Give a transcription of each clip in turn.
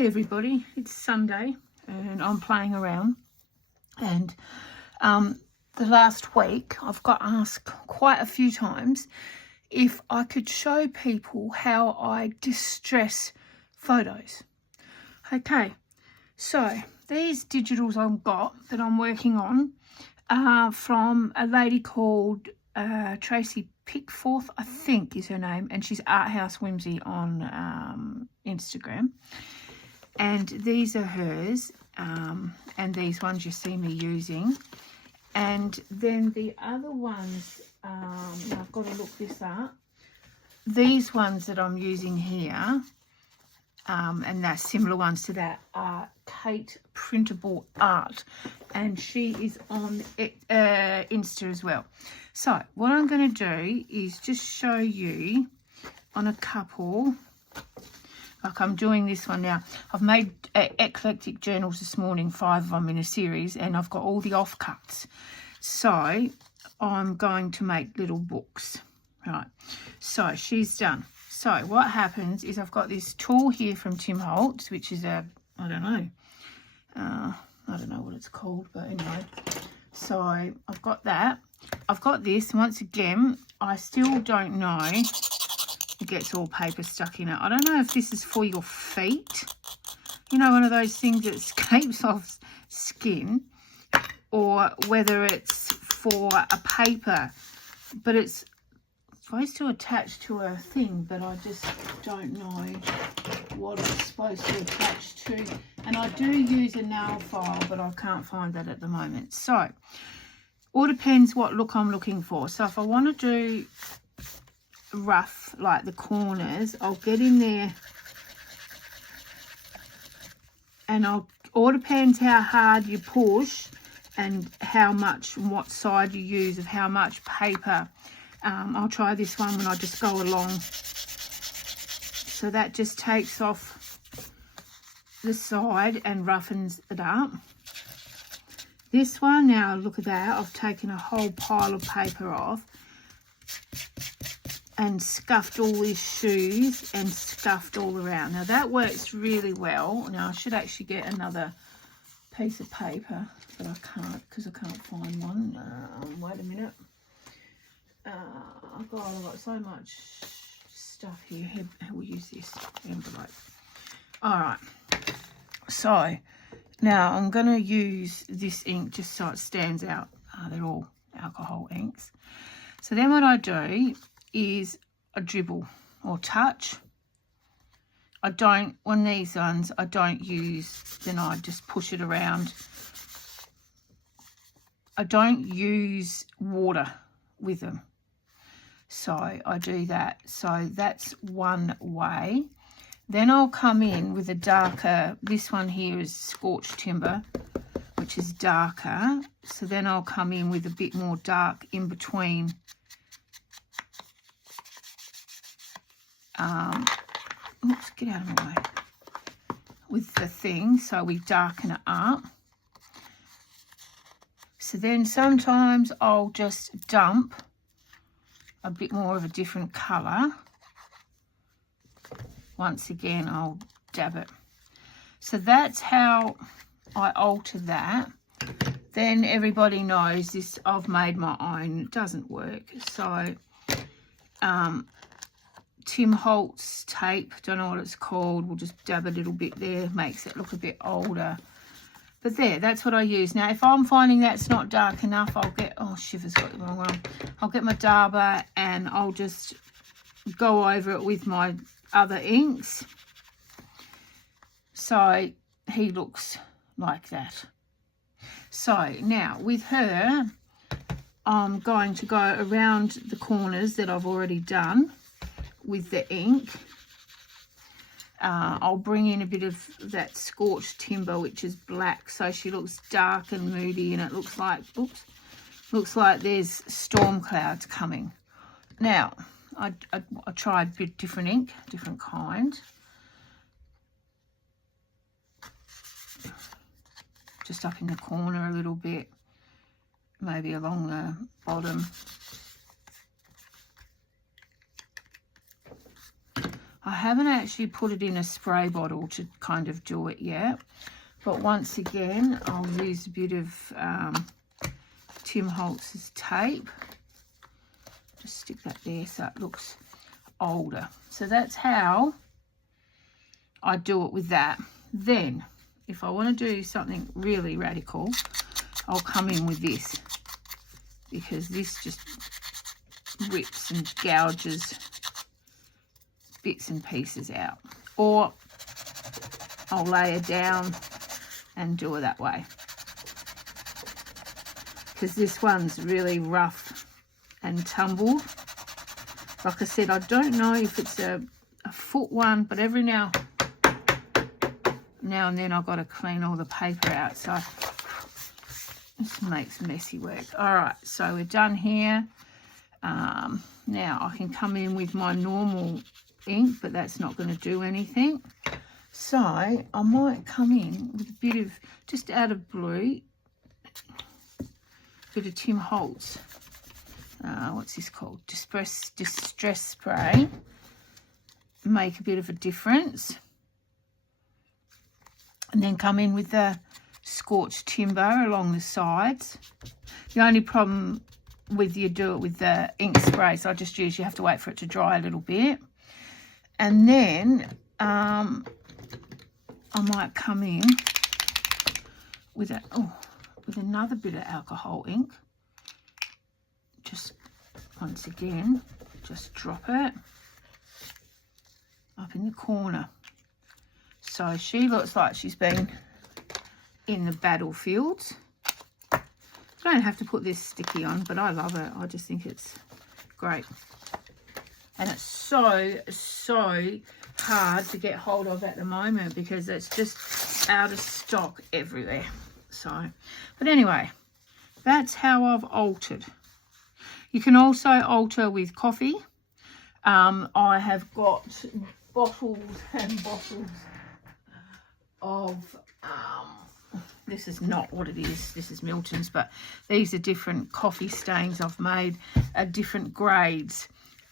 Hey everybody, it's Sunday and I'm playing around, and the last week I've got asked quite a few times if I could show people how I distress photos. Okay, so these digitals I've got that I'm working on are from a lady called Tracy Pickforth, I think is her name, and she's Art House Whimsy on Instagram. And these are hers, and these ones you see me using. And then the other ones, I've got to look this up. These ones that I'm using here, and they're similar ones to that, are Kate Printable Art. And she is on Insta as well. So what I'm going to do is just show you on a couple. Like I'm doing this one now. I've made eclectic journals this morning, 5 of them in a series, and I've got all the offcuts. So I'm going to make little books. Right, so she's done. So what happens is I've got this tool here from Tim Holtz, which is I don't know what it's called, but anyway. So I've got that. I've got this. Once again, I still don't know. It gets all paper stuck in it. I don't know if this is for your feet. You know, one of those things that escapes off skin, or whether it's for a paper. But it's supposed to attach to a thing, but I just don't know what it's supposed to attach to. And I do use a nail file, but I can't find that at the moment. So, all depends what look I'm looking for. So if I want to do rough, like the corners, I'll get in there, and all depends how hard you push and how much and what side you use of how much paper. I'll try this one when I just go along. So that just takes off the side and roughens it up. This one, now look at that, I've taken a whole pile of paper off and scuffed all these shoes and scuffed all around. Now that works really well. Now I should actually get another piece of paper, but I can't because I can't find one. Wait a minute. I've got so much stuff here. We'll use this envelope. All right. So now I'm going to use this ink just so it stands out. They're all alcohol inks. So then what I do is a dribble or touch. I don't, on these ones, I don't use, then I just push it around. I don't use water with them. So I do that. So that's one way. Then I'll come in with a darker, this one here is Scorched Timber, which is darker. So then I'll come in with a bit more dark in between. Oops, get out of my way. With the thing, so we darken it up. So then sometimes I'll just dump a bit more of a different colour. Once again, I'll dab it. So that's how I alter that. Then everybody knows this, I've made my own. It doesn't work. So Tim Holtz tape, don't know what it's called. We'll just dab a little bit there, makes it look a bit older. But there, that's what I use. Now, if I'm finding that's not dark enough, I'll get, oh, Shiver's got the wrong one. I'll get my Darber and I'll just go over it with my other inks. So he looks like that. So now with her, I'm going to go around the corners that I've already done with the ink. I'll bring in a bit of that Scorched Timber, which is black, so she looks dark and moody, and it looks like, oops, looks like there's storm clouds coming. Now, I tried a bit different ink, different kind. Just up in the corner a little bit, maybe along the bottom. I haven't actually put it in a spray bottle to kind of do it yet. But once again, I'll use a bit of Tim Holtz's tape. Just stick that there so it looks older. So that's how I do it with that. Then, if I want to do something really radical, I'll come in with this, because this just rips and gouges bits and pieces out. Or I'll lay it down and do it that way, because this one's really rough and tumbled. Like I said, I don't know if it's a foot one, but every now and then I've got to clean all the paper out, so this makes messy work. All right, so we're done here. Now I can come in with my normal ink, but that's not going to do anything. So I might come in with a bit of, just out of blue, a bit of Tim Holtz. What's this called? Distress spray. Make a bit of a difference. And then come in with the scorched timber along the sides. The only problem with you do it with the ink spray, so I just usually have to wait for it to dry a little bit. And then I might come in with with another bit of alcohol ink. Just once again, just drop it up in the corner. So she looks like she's been in the battlefields. I don't have to put this sticky on, but I love it. I just think it's great. And it's so hard to get hold of at the moment, because it's just out of stock everywhere. So, but anyway, that's how I've altered. You can also alter with coffee. I have got bottles and bottles of, this is not what it is, this is Milton's, but these are different coffee stains I've made at different grades.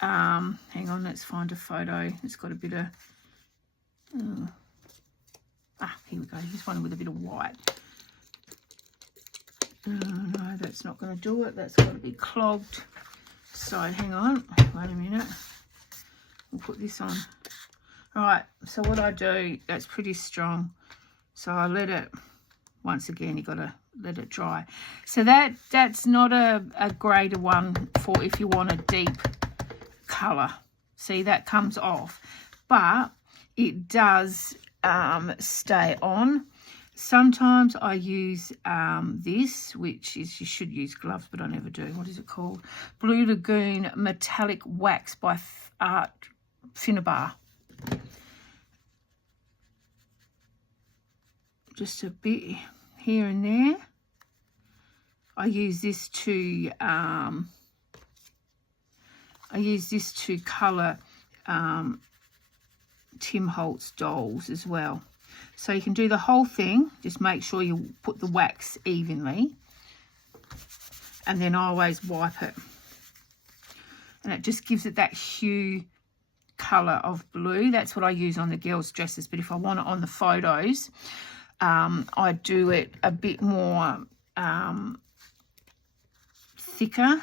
Hang on, let's find a photo. It's got a bit of, here we go. Here's one with a bit of white. No, that's not going to do it. That's got to be clogged. So hang on, wait a minute. We'll put this on. Right, so what I do, that's pretty strong. So I let it, once again, you've got to let it dry. So that's not a greater one for if you want a deep colour. See, that comes off, but it does stay on. Sometimes I use this, which is, you should use gloves, but I never do. What is it called? Blue Lagoon Metallic Wax by Art Finnabar. Just a bit here and there. I use this to colour Tim Holtz dolls as well. So you can do the whole thing. Just make sure you put the wax evenly, and then I always wipe it, and it just gives it that hue colour of blue. That's what I use on the girls' dresses, but if I want it on the photos, I do it a bit more thicker.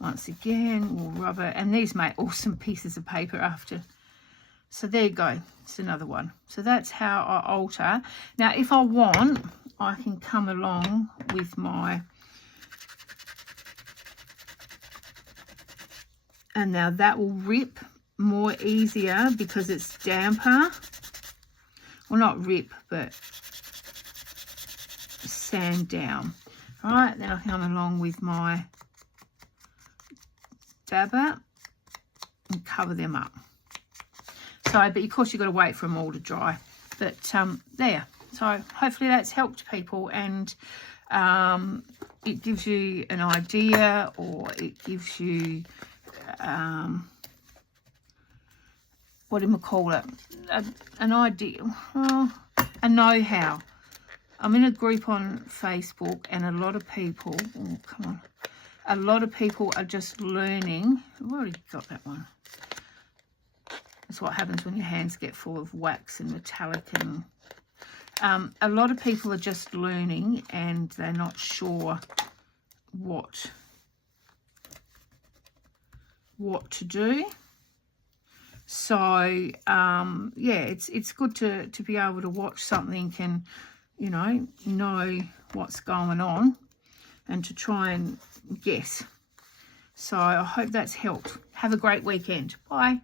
Once again, we'll rub it, and these make awesome pieces of paper after. So there you go, it's another one. So that's how I alter. Now if I want, I can come along with my, and now that will rip more easier because it's damper. Well, not rip, but sand down. All right, then I come along with my dabber and cover them up. So, but of course you've got to wait for them all to dry. But there. So hopefully that's helped people, and it gives you an idea, or it gives you what do we call it? An idea, a know-how. I'm in a group on Facebook, and a lot of people, oh, come on, a lot of people are just learning. I've already got that one. That's what happens when your hands get full of wax and metallic. And a lot of people are just learning and they're not sure what to do. So yeah, it's good to be able to watch something and know what's going on and to try and guess. So I hope that's helped. Have a great weekend. Bye.